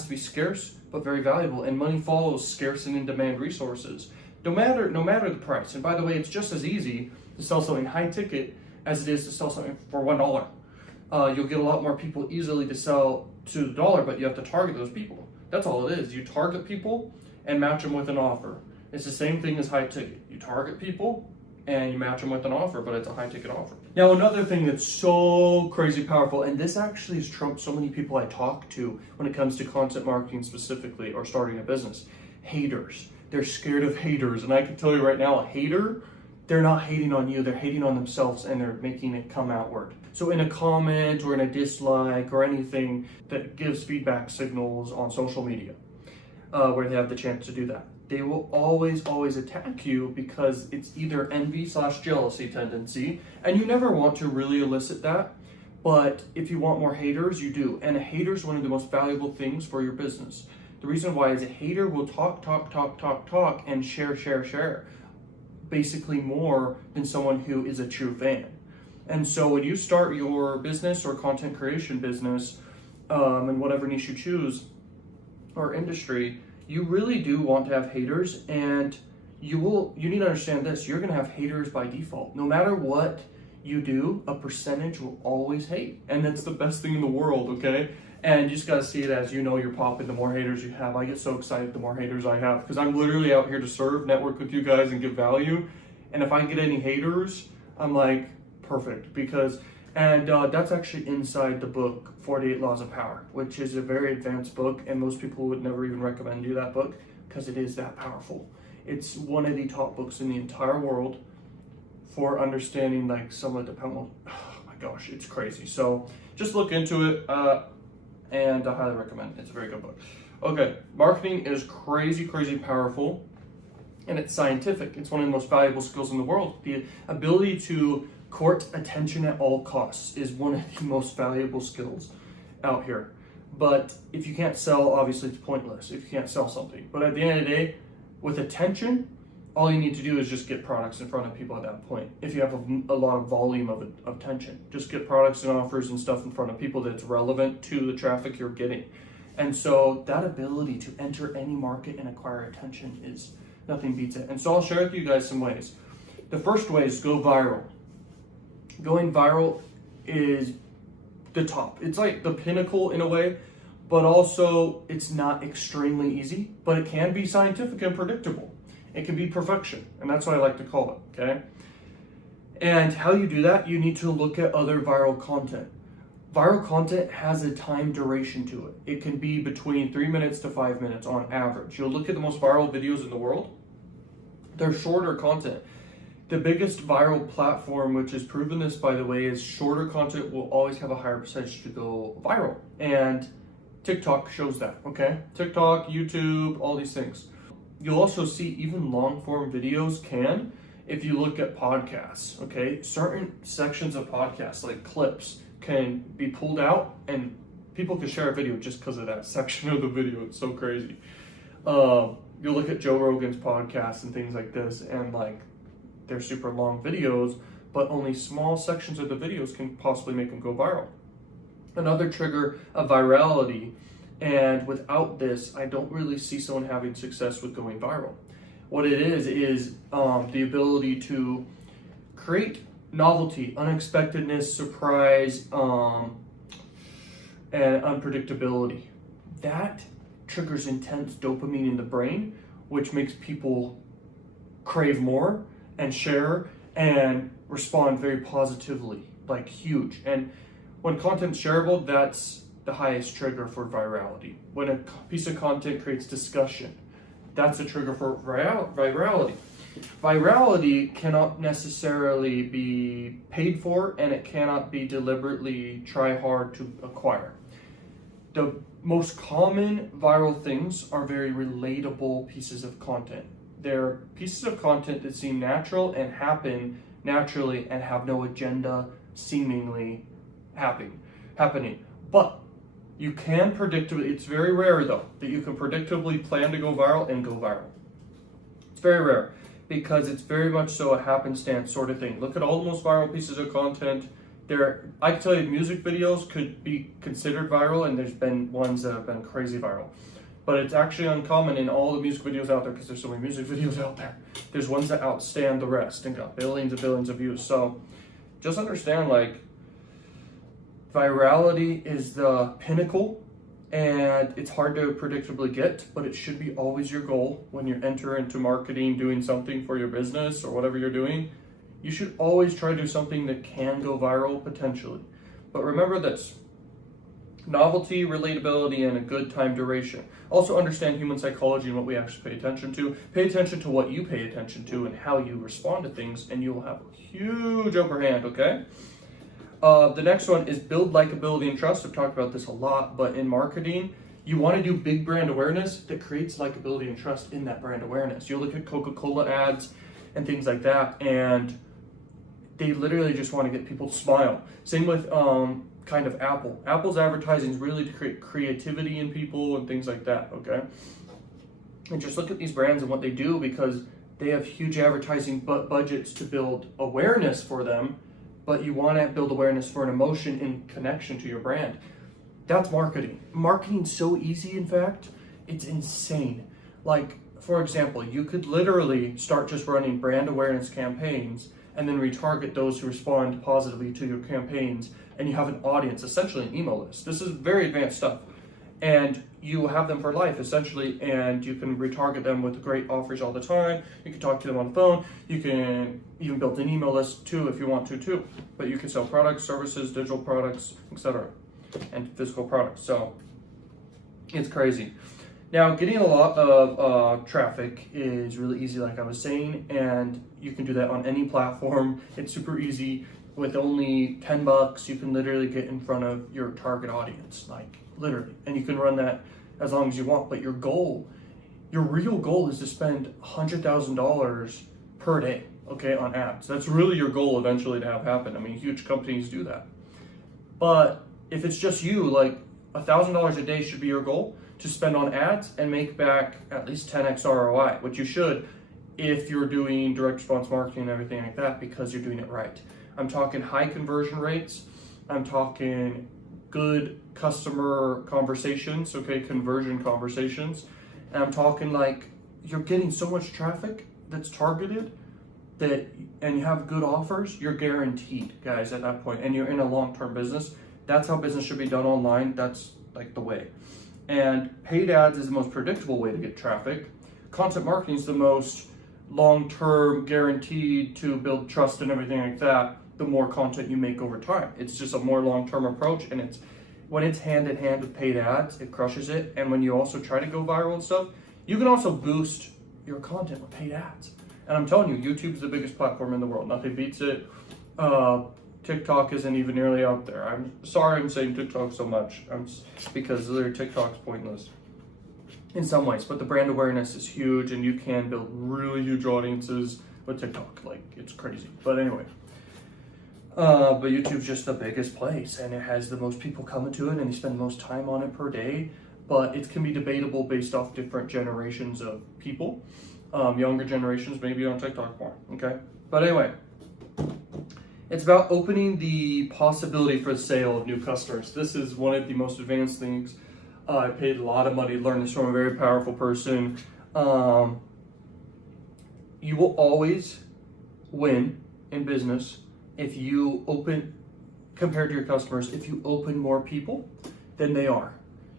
to be scarce but very valuable, and money follows scarce and in demand resources, no matter the price. And by the way, it's just as easy to sell something high ticket as it is to sell something for $1. You'll get a lot more people easily to sell to the dollar, but you have to target those people. That's all it is. You target people and match them with an offer. It's the same thing as high ticket. You target people and you match them with an offer, but it's a high ticket offer. Now, another thing that's so crazy powerful, and this actually has trumped so many people I talk to when it comes to content marketing specifically, or starting a business: haters. They're scared of haters. And I can tell you right now, a hater, they're not hating on you, they're hating on themselves, and they're making it come outward. So in a comment or in a dislike or anything that gives feedback signals on social media, where they have the chance to do that, they will always attack you, because it's either envy/jealousy tendency, and you never want to really elicit that. But if you want more haters, you do. And a hater is one of the most valuable things for your business. The reason why is a hater will talk and share, basically more than someone who is a true fan. And so when you start your business or content creation business, in whatever niche you choose or industry, you really do want to have haters. And you need to understand this: you're going to have haters by default. No matter what you do, a percentage will always hate, and that's the best thing in the world, okay? And you just got to see it as, you know, you're popping. The more haters you have, I get so excited the more haters I have, because I'm literally out here to serve, network with you guys, and give value. And if I get any haters, I'm like, perfect, because that's actually inside the book 48 Laws of Power, which is a very advanced book, and most people would never even recommend you that book, because it is that powerful. It's one of the top books in the entire world for understanding like some of the oh my gosh, it's crazy. So just look into it, and I highly recommend it. It's a very good book. Okay, marketing is crazy powerful, and it's scientific. It's one of the most valuable skills in the world. The ability to court attention at all costs is one of the most valuable skills out here. But if you can't sell, obviously it's pointless if you can't sell something. But at the end of the day, with attention, all you need to do is just get products in front of people at that point. If you have a lot of volume of attention, just get products and offers and stuff in front of people that's relevant to the traffic you're getting. And so that ability to enter any market and acquire attention is Nothing beats it. And so I'll share with you guys some ways. The first way is go viral. Going viral is the top. It's like the pinnacle in a way, but also it's not extremely easy, but it can be scientific and predictable. It can be perfection, and that's what I like to call it, okay? And how you do that, you need to look at other viral content. Viral content has a time duration to it. It can be between 3 minutes to 5 minutes on average. You'll look at the most viral videos in the world. They're shorter content. The biggest viral platform, which has proven this, by the way, is shorter content will always have a higher percentage to go viral. And TikTok shows that, okay? TikTok, YouTube, all these things. You'll also see even long form videos can, if you look at podcasts, okay? Certain sections of podcasts, like clips, can be pulled out and people can share a video just because of that section of the video. It's so crazy. You'll look at Joe Rogan's podcast and things like this, and like they're super long videos, but only small sections of the videos can possibly make them go viral. Another trigger of virality, and without this, I don't really see someone having success with going viral. What it is the ability to create novelty, unexpectedness, surprise, and unpredictability. That triggers intense dopamine in the brain, which makes people crave more and share and respond very positively, like huge. And when content's shareable, that's the highest trigger for virality. When a piece of content creates discussion, that's a trigger for virality. Virality cannot necessarily be paid for, and it cannot be deliberately try hard to acquire. The most common viral things are very relatable pieces of content. They're pieces of content that seem natural and happen naturally and have no agenda seemingly happening. But you can predictably, it's very rare though, that you can predictably plan to go viral and go viral. It's very rare because it's very much so a happenstance sort of thing. Look at all the most viral pieces of content. I can tell you music videos could be considered viral, and there's been ones that have been crazy viral. But it's actually uncommon in all the music videos out there because there's so many music videos out there. There's ones that outstand the rest and got billions and billions of views. So just understand, like, virality is the pinnacle, and it's hard to predictably get, but it should be always your goal when you enter into marketing, doing something for your business or whatever you're doing. You should always try to do something that can go viral potentially. But remember this: novelty, relatability, and a good time duration. Also understand human psychology and what we actually pay attention to. Pay attention to what you pay attention to and how you respond to things, and you'll have a huge upper hand, okay? The next one is build likability and trust. I've talked about this a lot, but in marketing, you want to do big brand awareness that creates likability and trust in that brand awareness. You look at Coca-Cola ads and things like that, and they literally just want to get people to smile. Same with kind of Apple. Apple's advertising is really to create creativity in people and things like that, okay? And just look at these brands and what they do, because they have huge advertising budgets to build awareness for them, but you want to build awareness for an emotion in connection to your brand. That's marketing. Marketing's so easy, in fact, it's insane. Like, for example, you could literally start just running brand awareness campaigns and then retarget those who respond positively to your campaigns, and you have an audience, essentially an email list. This is very advanced stuff. And you have them for life, essentially, and you can retarget them with great offers all the time. You can talk to them on the phone. You can even build an email list too if you want to too. But you can sell products, services, digital products, etc., and physical products. So it's crazy. Now, getting a lot of traffic is really easy, like I was saying, and you can do that on any platform. It's super easy. With only $10, you can literally get in front of your target audience, like literally, and you can run that as long as you want. But your real goal is to spend $100,000 per day, okay, on ads. That's really your goal eventually to have happen. I mean, huge companies do that. But if it's just you, like $1,000 a day should be your goal to spend on ads and make back at least 10x ROI, which you should if you're doing direct response marketing and everything like that, because you're doing it right. I'm talking high conversion rates. I'm talking good customer conversations, okay, conversion conversations. And I'm talking like you're getting so much traffic that's targeted that, and you have good offers, you're guaranteed, guys, at that point, and you're in a long-term business. That's how business should be done online. That's like the way. And paid ads is the most predictable way to get traffic. Content marketing is the most long-term, guaranteed to build trust and everything like that. The more content you make over time, it's just a more long-term approach, and it's when it's hand in hand with paid ads, it crushes it. And when you also try to go viral and stuff, you can also boost your content with paid ads. And I'm telling you, YouTube's the biggest platform in the world. Nothing beats it. TikTok isn't even nearly out there. I'm sorry I'm saying TikTok so much, because their TikTok's pointless in some ways. But the brand awareness is huge, and you can build really huge audiences with TikTok. Like, it's crazy. But anyway, but YouTube's just the biggest place, and it has the most people coming to it, and they spend the most time on it per day. But it can be debatable based off different generations of people. Younger generations maybe on TikTok more, okay? But anyway, it's about opening the possibility for the sale of new customers. This is one of the most advanced things. I paid a lot of money to learn this from a very powerful person. You will always win in business if you open, compared to your customers, if you open more people than they are.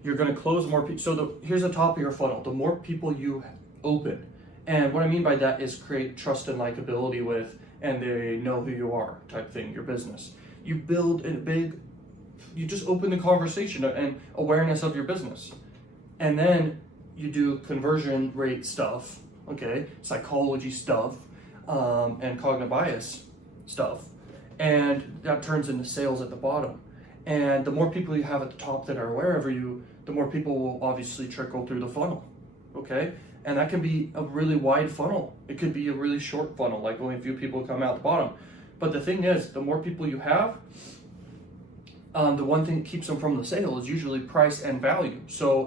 You're gonna close more people. So here's the top of your funnel. The more people you open, and what I mean by that is create trust and likability with, and they know who you are type thing, your business. You build you just open the conversation and awareness of your business. And then you do conversion rate stuff, okay, psychology stuff, and cognitive bias stuff. And that turns into sales at the bottom. And the more people you have at the top that are aware of you, the more people will obviously trickle through the funnel, okay? And that can be a really wide funnel. It could be a really short funnel, like only a few people come out the bottom. But the thing is, the more people you have, the one thing that keeps them from the sale is usually price and value,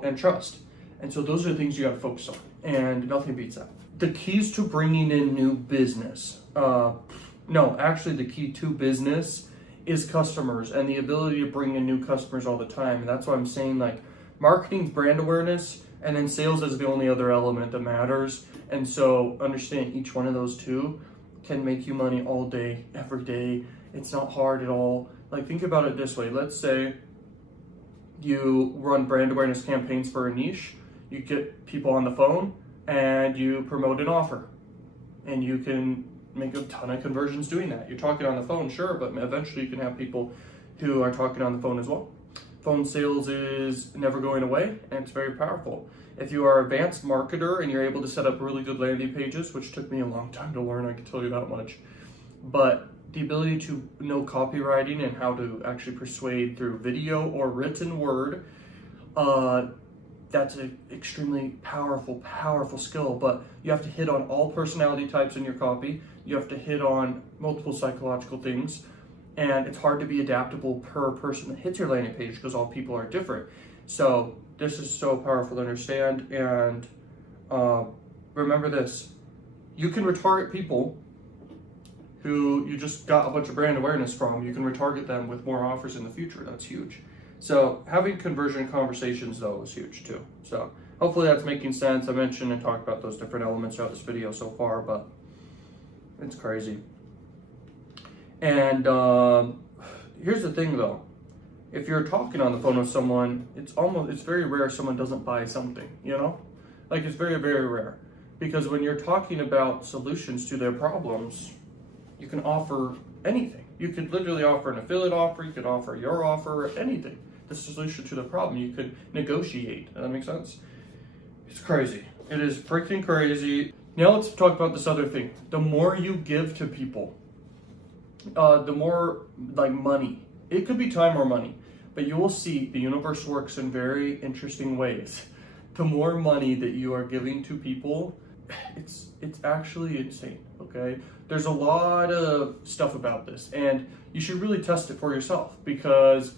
and trust. And so those are the things you got to focus on, and nothing beats that. The keys to bringing in new business. The key to business is customers and the ability to bring in new customers all the time. And that's why I'm saying, like, marketing's brand awareness, and then sales is the only other element that matters. And so understand each one of those two can make you money all day, every day. It's not hard at all. Like, think about it this way. Let's say you run brand awareness campaigns for a niche. You get people on the phone and you promote an offer, and you can make a ton of conversions doing that. You're talking on the phone, sure, but eventually you can have people who are talking on the phone as well. Phone sales is never going away, and it's very powerful. If you are an advanced marketer and you're able to set up really good landing pages, which took me a long time to learn, I can tell you that much, but the ability to know copywriting and how to actually persuade through video or written word, that's an extremely powerful skill. But you have to hit on all personality types in your copy. You have to hit on multiple psychological things. And it's hard to be adaptable per person that hits your landing page because all people are different. So this is so powerful to understand. And remember this, you can retarget people who you just got a bunch of brand awareness from. You can retarget them with more offers in the future. That's huge. So having conversion conversations, though, is huge too. So hopefully that's making sense. I mentioned and talked about those different elements throughout this video so far, but it's crazy. And here's the thing, though. If you're talking on the phone with someone, it's very rare someone doesn't buy something, you know? Like, it's very, very rare. Because when you're talking about solutions to their problems, you can offer anything. You could literally offer an affiliate offer, you could offer your offer, anything. The solution to the problem, you could negotiate. Does that make sense? It's crazy. It is freaking crazy. Now let's talk about this other thing. The more you give to people, the more, like, money. It could be time or money, but you will see the universe works in very interesting ways. The more money that you are giving to people, it's actually insane, okay? There's a lot of stuff about this, and you should really test it for yourself, because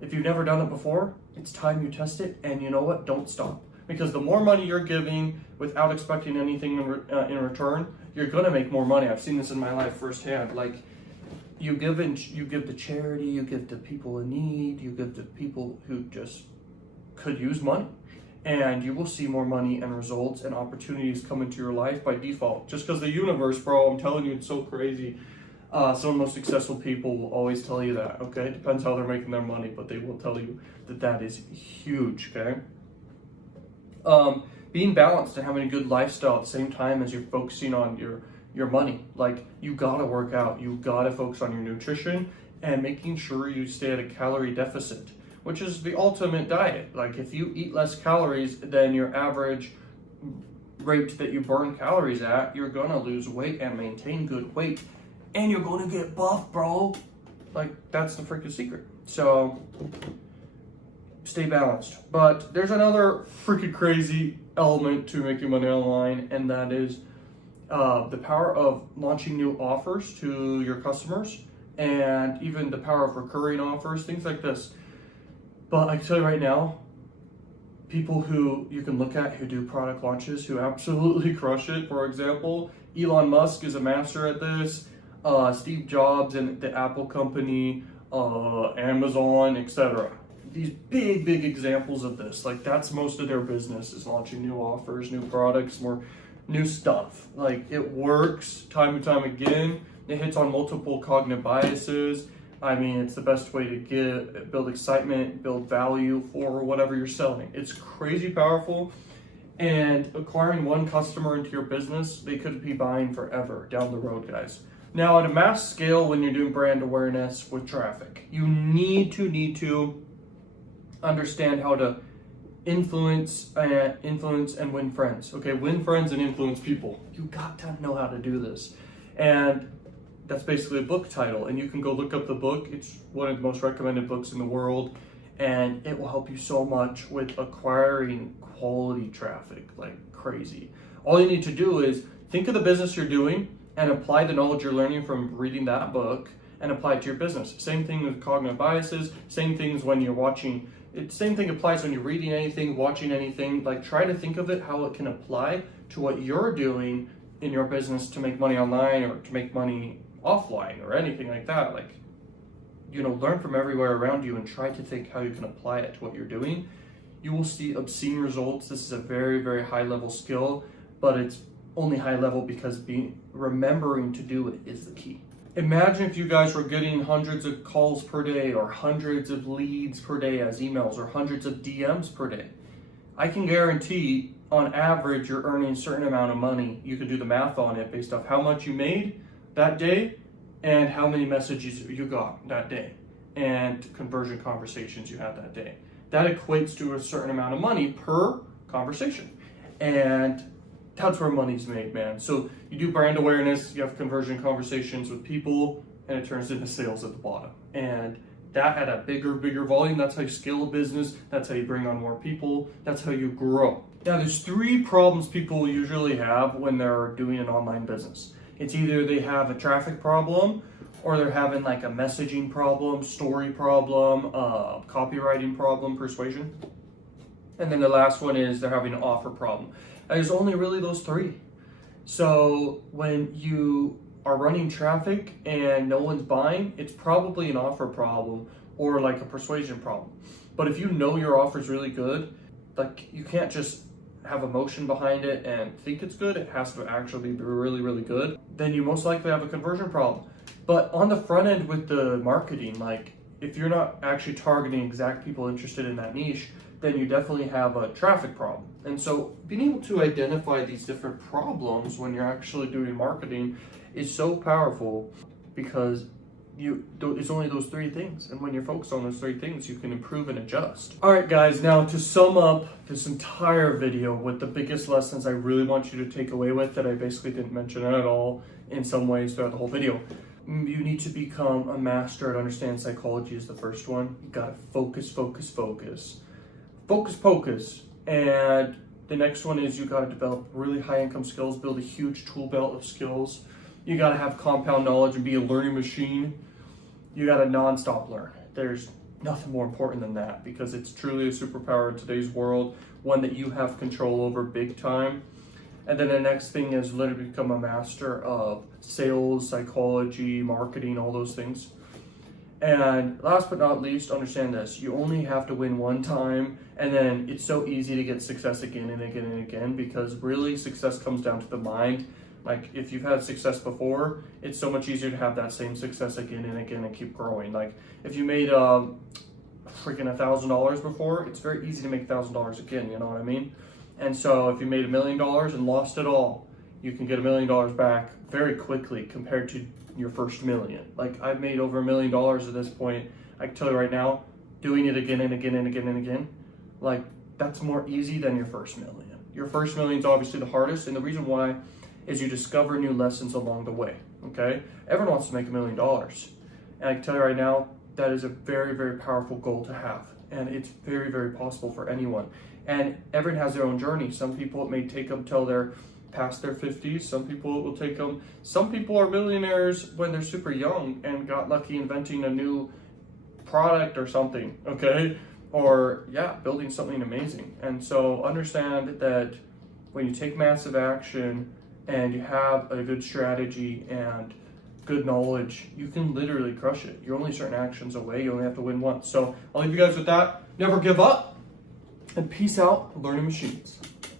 if you've never done it before, it's time you test it, and you know what? Don't stop. Because the more money you're giving without expecting anything in return, you're gonna make more money. I've seen this in my life firsthand. Like, you give to charity, you give to people in need, you give to people who just could use money. and you will see more money and results and opportunities come into your life by default. Just because the universe, bro, I'm telling you, it's so crazy. Some of the most successful people will always tell you that, okay? Depends how they're making their money, but they will tell you that that is huge, okay? Being balanced and having a good lifestyle at the same time as you're focusing on your money. Like, you gotta work out, you gotta focus on your nutrition and making sure you stay at a calorie deficit, which is the ultimate diet. Like, if you eat less calories than your average rate that you burn calories at, you're gonna lose weight and maintain good weight. And you're gonna get buff, bro. Like, that's the freaking secret. So, stay balanced. But there's another freaking crazy element to making money online, and that is the power of launching new offers to your customers, and even the power of recurring offers, things like this. But I can tell you right now, people who you can look at who do product launches who absolutely crush it. For example, Elon Musk is a master at this. Steve Jobs and the Apple company, Amazon, etc. These big examples of this. Like, that's most of their business, is launching new offers, new products, more new stuff. Like, it works time and time again. It hits on multiple cognitive biases. I mean, it's the best way to build excitement, build value for whatever you're selling. It's crazy powerful. And acquiring one customer into your business, they could be buying forever down the road, guys. Now, at a mass scale, when you're doing brand awareness with traffic, you need to understand how to influence and win friends. Okay, win friends and influence people. You got to know how to do this. And that's basically a book title. And you can go look up the book. It's one of the most recommended books in the world. And it will help you so much with acquiring quality traffic like crazy. All you need to do is think of the business you're doing and apply the knowledge you're learning from reading that book and apply it to your business. Same thing with cognitive biases, same things when you're watching. Same thing applies when you're reading anything, watching anything. Like, try to think of it how it can apply to what you're doing in your business to make money online or to make money offline or anything like that. Like, learn from everywhere around you and try to think how you can apply it to what you're doing. You will see obscene results. This is a very high level skill, but it's only high level because remembering to do it is the key. Imagine if you guys were getting hundreds of calls per day or hundreds of leads per day as emails or hundreds of DMs per day. I can guarantee on average you're earning a certain amount of money. You could do the math on it based off how much you made that day and how many messages you got that day and conversion conversations you had that day. That equates to a certain amount of money per conversation. And that's where money's made, man. So you do brand awareness, you have conversion conversations with people, and it turns into sales at the bottom. And that at a bigger volume, that's how you scale a business, that's how you bring on more people, that's how you grow. Now, there's 3 problems people usually have when they're doing an online business. It's either they have a traffic problem, or they're having like a messaging problem, story problem, copywriting problem, persuasion. And then the last one is they're having an offer problem. There's only really those 3. So when you are running traffic and no one's buying, it's probably an offer problem or like a persuasion problem. But if you know your offer is really good, like, you can't just have emotion behind it and think it's good. It has to actually be really good. Then you most likely have a conversion problem. But on the front end with the marketing, like, if you're not actually targeting exact people interested in that niche, then you definitely have a traffic problem. And so being able to identify these different problems when you're actually doing marketing is so powerful, because it's only those 3 things. And when you're focused on those 3 things, you can improve and adjust. All right, guys, now to sum up this entire video with the biggest lessons I really want you to take away with that I basically didn't mention at all in some ways throughout the whole video. You need to become a master at understanding psychology is the first one. You gotta focus. Focus. And the next one is you gotta develop really high income skills, build a huge tool belt of skills. You gotta have compound knowledge and be a learning machine. You gotta non-stop learn. There's nothing more important than that, because it's truly a superpower in today's world, one that you have control over big time. And then the next thing is literally become a master of sales, psychology, marketing, all those things. And last but not least, understand this. You only have to win one time, and then it's so easy to get success again and again and again, because really success comes down to the mind. Like if you've had success before, it's so much easier to have that same success again and again and keep growing. Like if you made freaking $1,000 before, it's very easy to make $1,000 again, you know what I mean? And so if you made $1 million and lost it all, you can get $1 million back very quickly compared to your first million. Like I've made over $1 million at this point. I can tell you right now, doing it again and again and again and again, like that's more easy than your first million. Your first million is obviously the hardest, and the reason why is you discover new lessons along the way, okay? Everyone wants to make $1 million. And I can tell you right now, that is a very, very powerful goal to have. And it's very, very possible for anyone. And everyone has their own journey. Some people, it may take them till they're past their 50s. Some people, it will take them. Some people are millionaires when they're super young and got lucky inventing a new product or something, okay? Or, yeah, building something amazing. And so understand that when you take massive action and you have a good strategy and good knowledge, you can literally crush it. You're only certain actions away. You only have to win once. So I'll leave you guys with that. Never give up. And peace out, learning machines.